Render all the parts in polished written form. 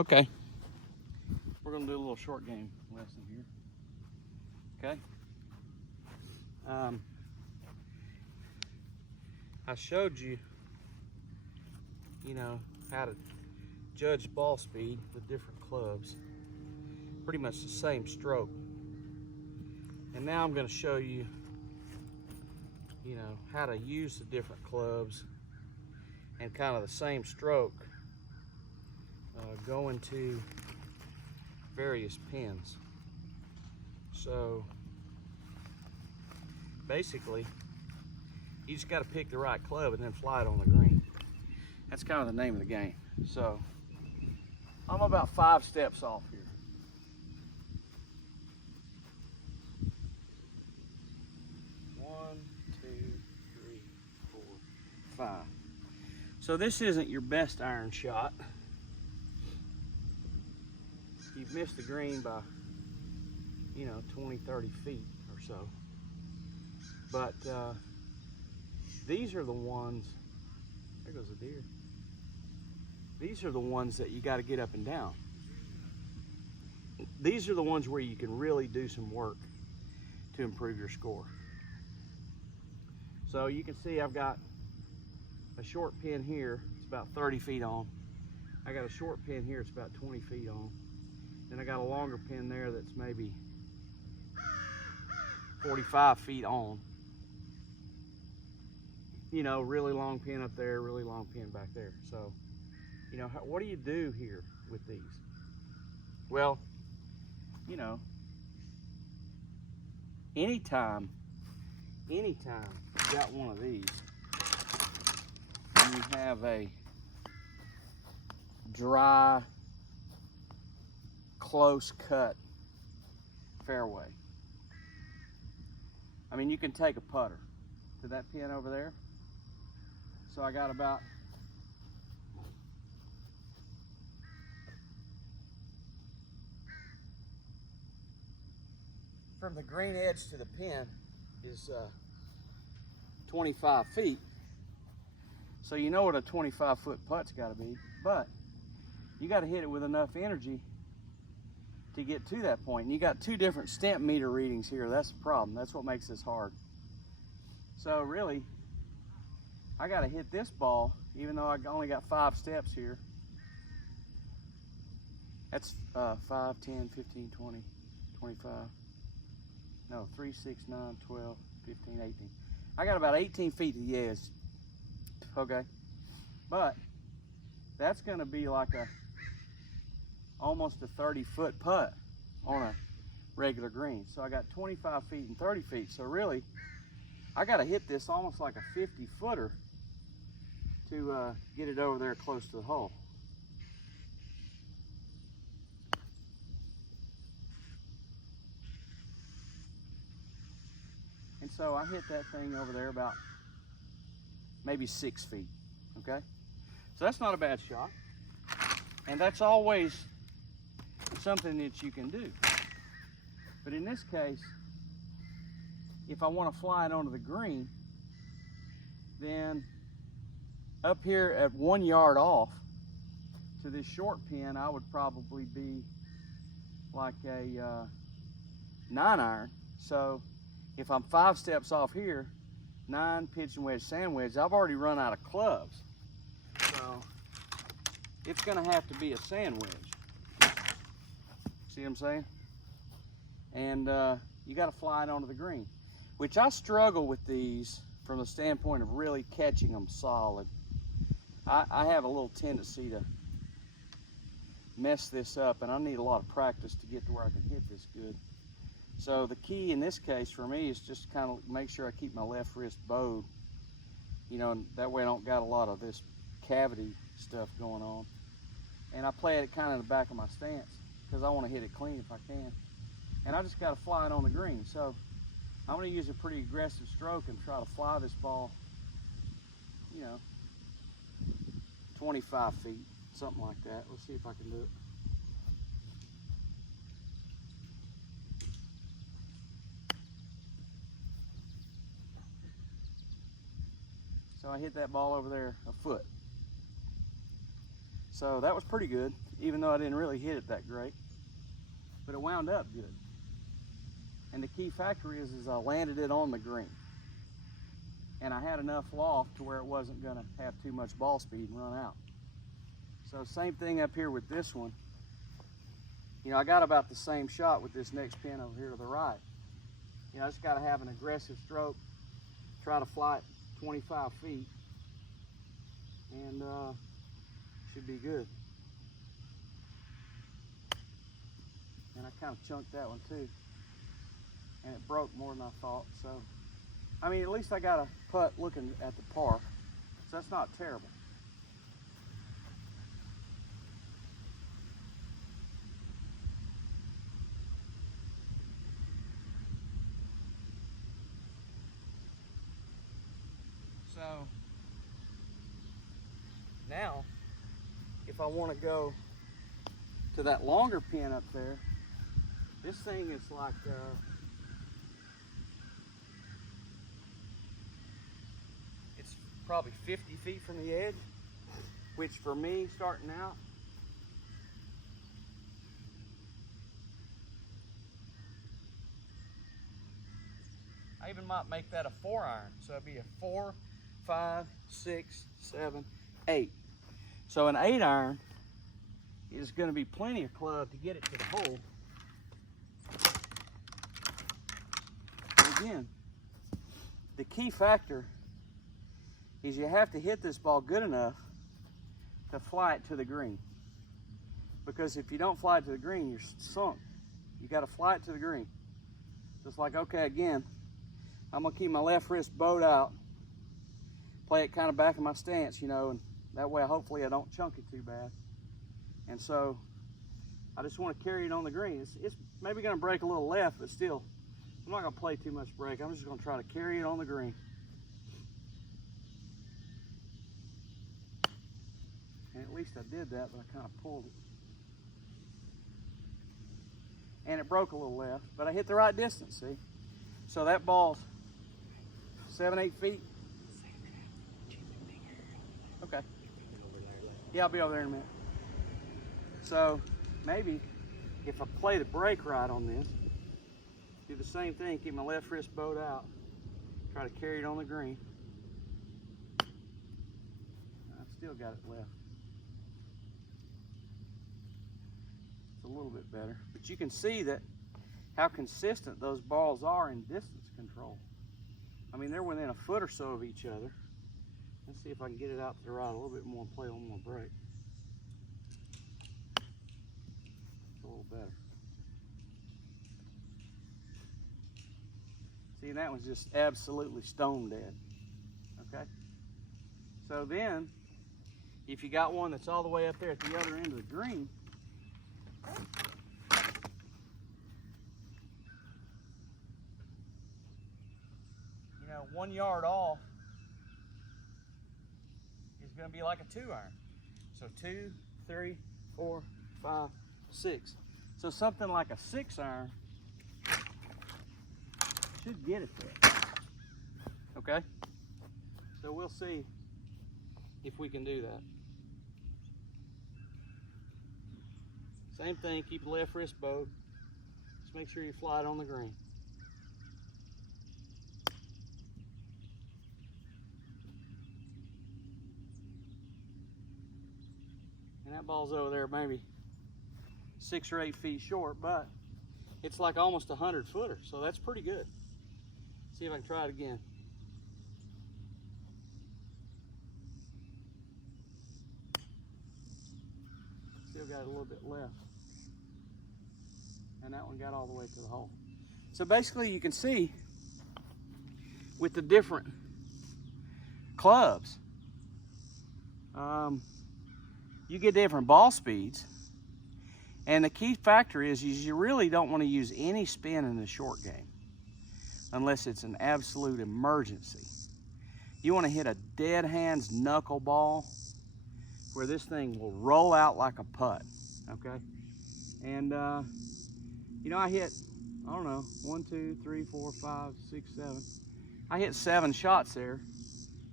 Okay. We're going to do a little short game lesson here. Okay. I showed you, how to judge ball speed with different clubs. Pretty much the same stroke. And now I'm going to show you, how to use the different clubs and kind of the same stroke going to various pins. So basically, you just got to pick the right club and then fly it on the green. That's kind of the name of the game. So I'm about 5 steps off here. 1, 2, 3, 4, 5. So this isn't your best iron shot. You've missed the green by 20, 30 feet or so. But these are the ones, there goes a deer. These are the ones that you got to get up and down. These are the ones where you can really do some work to improve your score. So you can see I've got a short pin here, it's about 30 feet on. I got a short pin here, it's about 20 feet on. Then I got a longer pin there that's maybe 45 feet on. Really long pin up there, really long pin back there. So, what do you do here with these? Well, anytime you got one of these and you have a dry, close cut fairway, you can take a putter to that pin over there. So I got about from the green edge to the pin is 25 feet. So you know what a 25-foot putt's got to be, but you got to hit it with enough energy to get to that point. And you got 2 different stamp meter readings here. That's the problem. That's what makes this hard. So really, I got to hit this ball, even though I only got 5 steps here. That's 5, 10, 15, 20, 25. No, 3, 6, 9, 12, 15, 18. I got about 18 feet to the edge. Okay. But that's going to be like almost a 30-foot putt on a regular green. So I got 25 feet and 30 feet. So really, I got to hit this almost like a 50-footer to get it over there close to the hole. And so I hit that thing over there about maybe 6 feet, okay? So that's not a bad shot. And that's always something that you can do. But in this case, if I want to fly it onto the green, then up here at 1 yard off to this short pin, I would probably be like a 9-iron. So if I'm 5 steps off here, 9, pitching wedge, sand wedge, I've already run out of clubs. So it's gonna have to be a sand wedge. See what I'm saying? And you gotta fly it onto the green, which I struggle with these from the standpoint of really catching them solid. I have a little tendency to mess this up, and I need a lot of practice to get to where I can hit this good. So the key in this case for me is just kind of make sure I keep my left wrist bowed, and that way I don't got a lot of this cavity stuff going on. And I play it kind of in the back of my stance because I want to hit it clean if I can. And I just got to fly it on the green. So I'm going to use a pretty aggressive stroke and try to fly this ball, 25 feet, something like that. Let's see if I can do it. So I hit that ball over there a foot. So that was pretty good, even though I didn't really hit it that great. But it wound up good. And the key factor is I landed it on the green. And I had enough loft to where it wasn't gonna have too much ball speed and run out. So same thing up here with this one. You know, I got about the same shot with this next pin over here to the right. You know, I just gotta have an aggressive stroke, try to fly it 25 feet, and should be good. And I kind of chunked that one too. And it broke more than I thought, so. I mean, at least I got a putt looking at the par, so that's not terrible. So, now, if I want to go to that longer pin up there, this thing is like, it's probably 50 feet from the edge, which for me, starting out, I even might make that a 4-iron. So it'd be a 4, 5, 6, 7, 8. So an 8-iron is going to be plenty of club to get it to the hole. And again, the key factor is you have to hit this ball good enough to fly it to the green. Because if you don't fly it to the green, you're sunk. You got to fly it to the green. Just like, okay, again, I'm gonna keep my left wrist bowed out, play it kind of back in my stance, you know, and that way hopefully I don't chunk it too bad. And so I just want to carry it on the green. It's maybe gonna break a little left, but still, I'm not gonna play too much break. I'm just gonna try to carry it on the green. And at least I did that, but I kind of pulled it. And it broke a little left, but I hit the right distance, see? So that ball's 7, 8 feet. Okay. Yeah, I'll be over there in a minute. So maybe if I play the brake right on this, do the same thing, keep my left wrist bowed out, try to carry it on the green. I've still got it left. It's a little bit better, but you can see that how consistent those balls are in distance control. I mean, they're within a foot or so of each other. Let's see if I can get it out to the right a little bit more and play one more break. It's a little better. See, that one's just absolutely stone dead. Okay? So then, if you got one that's all the way up there at the other end of the green, you know, 1 yard off is going to be like a 2-iron. So 2, 3, 4, 5, 6. So something like a 6-iron should get it there. Okay? So we'll see if we can do that. Same thing, keep the left wrist bowed. Just make sure you fly it on the green. And that ball's over there maybe 6 or 8 feet short, but it's like almost a 100-footer, so that's pretty good. See if I can try it again. Still got a little bit left. And that one got all the way to the hole. So basically you can see with the different clubs, you get different ball speeds. And the key factor is you really don't want to use any spin in the short game unless it's an absolute emergency. You want to hit a dead hands knuckleball where this thing will roll out like a putt, okay? And, you know, I hit, I don't know, 1, 2, 3, 4, 5, 6, 7. I hit 7 shots there,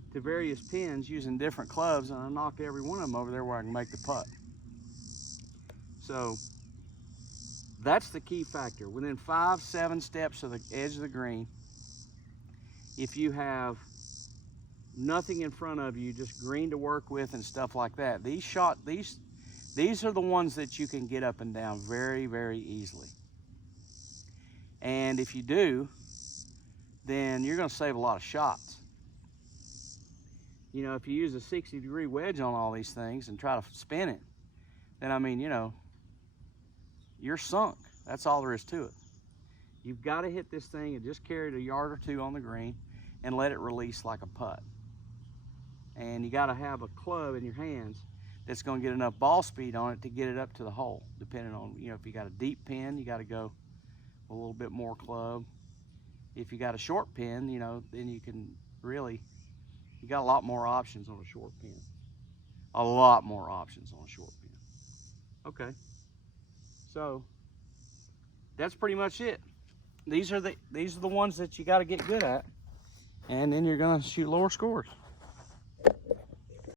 to various pins using different clubs, and I knock every one of them over there where I can make the putt. So that's the key factor. Within 5-7 steps of the edge of the green, if you have nothing in front of you, just green to work with and stuff like that, these are the ones that you can get up and down very, very easily. And if you do, then you're going to save a lot of shots. You know, if you use a 60-degree wedge on all these things and try to spin it, then I mean, you know, you're sunk. That's all there is to it. You've got to hit this thing and just carry it a yard or two on the green and let it release like a putt. And you got to have a club in your hands that's going to get enough ball speed on it to get it up to the hole, depending on, you know, if you got a deep pin, you got to go a little bit more club. If you got a short pin, you know, then you can really, you got a lot more options on a short pin. A lot more options on a short pin. Okay, so that's pretty much it. These are the ones that you got to get good at, and then you're gonna shoot lower scores.